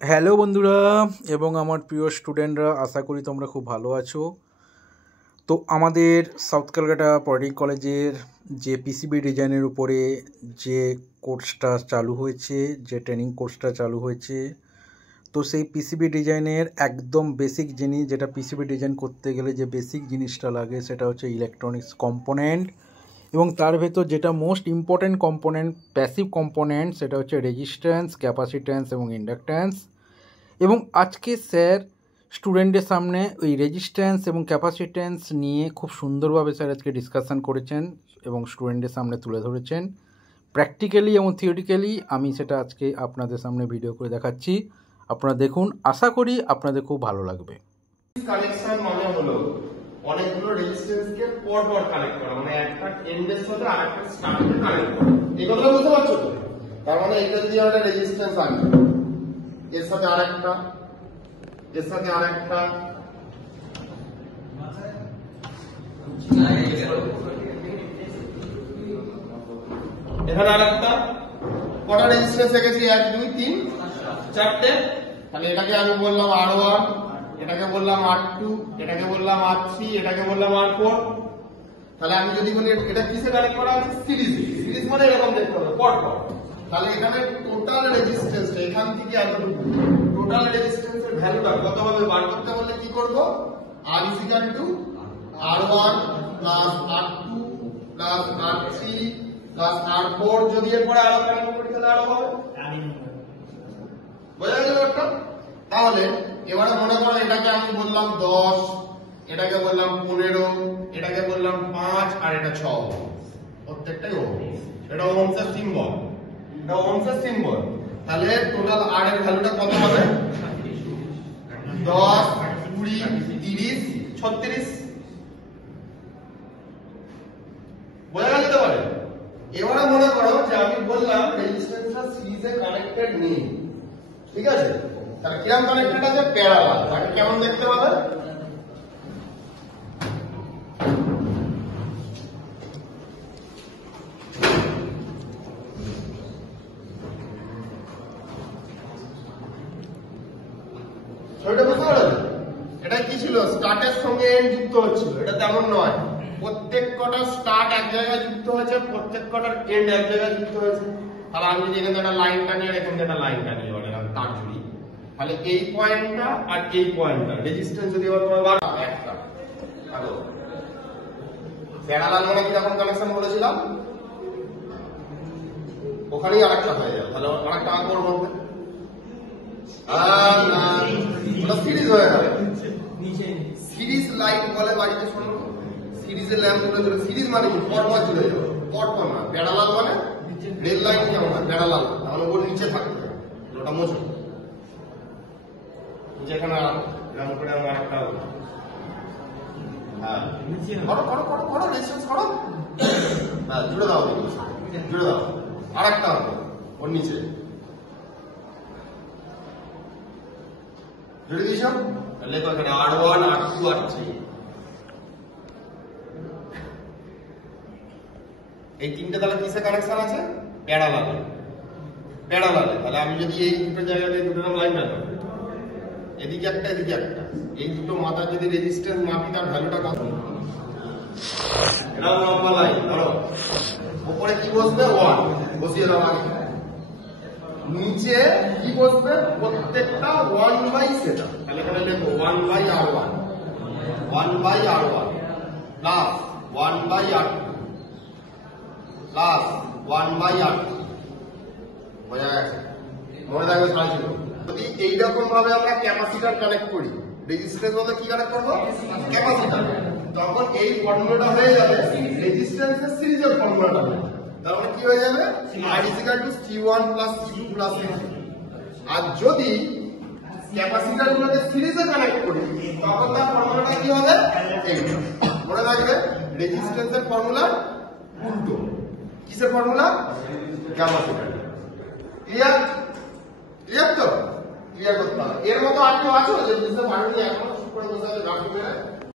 Hello বন্ধুরা এবং আমার প্রিয় স্টুডেন্টরা, আশা করি তোমরা খুব ভালো আছো। তো আমাদের সাউথ ক্যালকাটা পলিটেকনিক কলেজের যে পিসিবি ডিজাইনের উপরে যে কোর্সটা চালু হয়েছে, যে ট্রেনিং কোর্সটা চালু হয়েছে, তো সেই পিসিবি ডিজাইনের একদম বেসিক জিনিস, যেটা পিসিবি ডিজাইন করতে গেলে যে বেসিক জিনিসটা লাগে সেটা হচ্ছে ইলেকট্রনিক্স কম্পোনেন্ট, এবং তার ভেতর যেটা most important component, passive component, সেটা হচ্ছে রেজিস্ট্যান্স, ক্যাপাসিট্যান্স এবং ইন্ডাকট্যান্স। এবং আজকে স্যার স্টুডেন্টের সামনে ওই রেজিস্ট্যান্স এবং ক্যাপাসিট্যান্স নিয়ে খুব সুন্দরভাবে স্যার আজকে ডিসকাশান করেছেন এবং স্টুডেন্টের সামনে তুলে ধরেছেন প্র্যাকটিক্যালি এবং থিওরিটিক্যালি। আমি সেটা আজকে আপনাদের সামনে ভিডিও করে দেখাচ্ছি, আপনারা দেখুন, আশা করি আপনাদের খুব ভালো লাগবে। কানেকশন মানে হলো অনেকগুলো রেজিস্ট্যান্সকে পর পর কানেক্ট করা, মানে একটা এন্ডের সাথে আরেকটা স্টার্টকে কানেক্ট করা। এই কথাটা বুঝতে পারছো তো? তার মানে এটা যদি একটা রেজিস্ট্যান্স আছে, এর সাথে আরেকটা, এর সাথে আরেকটা, এখানে আরেকটা, কটা রেজিস্ট্যান্স রেখেছি? 1 2 3 4টে। তাহলে এটাকে আমি বললাম R1, এটাকে বললাম R2, এটাকে বললাম R3, এটাকে বললাম R4। তাহলে আমি যদি বলি এটা কিসে কানেক্ট করা আছে? সিরিজে। সিরিজ মানে এরকম দেখতে হবে পর পর। তাহলে এখানে টোটাল রেজিস্ট্যান্সটা এখান থেকে এতটুকু, টোটাল রেজিস্ট্যান্সের ভ্যালুটা কত হবে বার করতে বললে কি করব? R = R1 plus R2 plus R3 plus R4। যদি এরপরে আরো কানেক্ট করি তাহলে আরো হবে। বোঝা গেল একটা? তাহলে এবারে মনে করো এটাকে আমি বললাম 10, এটাকে বললাম 15, এটাকে বললাম 5 আর এটা 6। প্রত্যেকটাই ওহম। এটা ওহমসের সিম্বল, এটা ওহমসের সিম্বল। তাহলে টোটাল আর এর ভ্যালুটা কত হবে? 10 20 30 36। বোঝা গেল তো? পারে এবারে মনে করো যে আমি বললাম রেজিস্ট্যান্সটা সিরিজে কানেক্টেড নেই, ঠিক আছে? তাহলে কিরকম কানেক্টেড আছে? প্যারালাল। তাহলে কেমন দেখতে পাবে? ছবিটা বুঝতে পারলে? এটা কি ছিল? স্টার্টের সঙ্গে এন্ড যুক্ত হচ্ছিল। এটা তেমন নয়, প্রত্যেক কটা স্টার্ট এক জায়গায় যুক্ত হয়েছে, প্রত্যেক কটার এন্ড এক জায়গায় যুক্ত হয়েছে। তাহলে আমি যদি এখানে একটা লাইন টানি আর এখানে একটা লাইন টানি, এবারে তার জুড়ি, তাহলে এই পয়েন্টটা আর এই পয়েন্টটা রেজিস্ট্যান্স যদি এবার তোমার বার একটা হ্যালো প্যারালাল মানে কি রকম কানেকশন বলেছিলাম? ওখানেই আরেকটা হয়ে যাবে। তাহলে আরেকটা আঁকবো বলতে সিরিজ হয়ে যাবে। সিরিজ লাইট বলে বাড়িতে শোনো, সিরিজের ল্যাম্প গুলো ধরে। সিরিজ মানে কি? পরপর জুড়ে যাবে, পরপর না। প্যারালাল মানে রেল লাইন যেমন হয় প্যারালাল, তাহলে ওর নিচে থাকবে, ওটা মোছো যেখানে এরকম করে আমরা একটা করো করো করো করো রেজিস্ট্যান্স করো, হ্যাঁ জুড়ে দাও, জুড়ে দাও। আরেকটা হবে ওর নিচে, জুড়ে দিয়েছ। লেখো এখানে R1 R2 R3। এই তিনটে তাহলে কিসে কানেকশন আছে? প্যারালালে। প্যারালালে। তাহলে আমি যদি এই দুটো জায়গাতে দুটো লাইন টানি, এদিকে একটা এদিকে একটা, এই দুটো মাথা যদি রেজিস্ট্যান্স মাপি তার ভ্যালুটা কত? এটা লম্বা লাইন। ধরো উপরে কি বসবে? 1 বসিয়ে দাও আগে। নিচে কি বসবে? প্রত্যেকটা 1/সেটা। তাহলে এখানে লেখো 1/R1 1/R1 plus 1/R2 plus 1/R3। বোঝা গেছে? মনে রাখবে সাজিল। যদি এইরকম ভাবে আমরা ক্যাপাসিটর কানেক্ট করি, রেজিস্ট্যান্স বলতে কি কানেক্ট করবো? ক্যাপাসিটর। তখন এই ফর্মুলাটা হয়ে যাবে রেজিস্ট্যান্সের সিরিজের ফর্মুলাটা। তার মানে কি হয়ে যাবে? R = C1 + C2 + C3। আর যদি ক্যাপাসিটর গুলোকে সিরিজে কানেক্ট করি তখন তার ফর্মুলাটা কি হবে? এইটা মনে রাখবে, রেজিস্ট্যান্সের ফর্মুলা উল্টো। কিসের ফর্মুলা? ক্যাপাসিটর। ক্লিয়ার? ক্লিয়ার তো? ক্লিয়ার করতে হবে। এর মতো আর কেউ আছে যে বুঝতে পারেনি এখনো? করে বসে আছে গান করে